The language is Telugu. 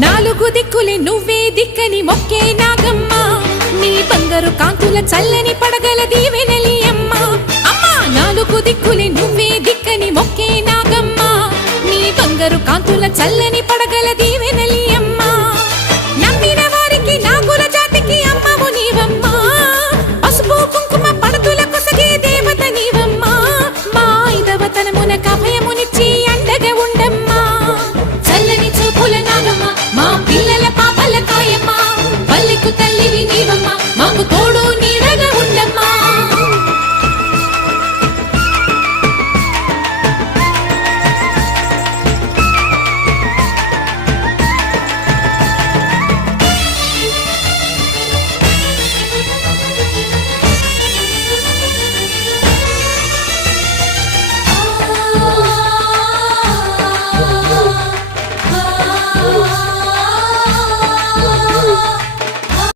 నాలుగు దిక్కులే నువ్వే దిక్కని మొక్కే నాగమ్మ నీ బంగారు కాంతుల చల్లని పడగల దీవెనలి అమ్మ అమ్మా నాలుగు దిక్కులే నువ్వే దిక్కని మొక్కే నాగమ్మ నీ బంగారు కాంతుల చల్లని పడగల దీవెనలి అమ్మ నమ్మిన వారికి నాగుల జాతికి అమ్మవు నీవమ్మా పసుపు కుంకుమ పడతుల కొసగే దేవత నీవమ్మా మా ఐదవతనమునకు అభయమునిచ్చి అండగా ఉండమ్మా చల్లని చూపుల నాగమ్మ మా పిల్ల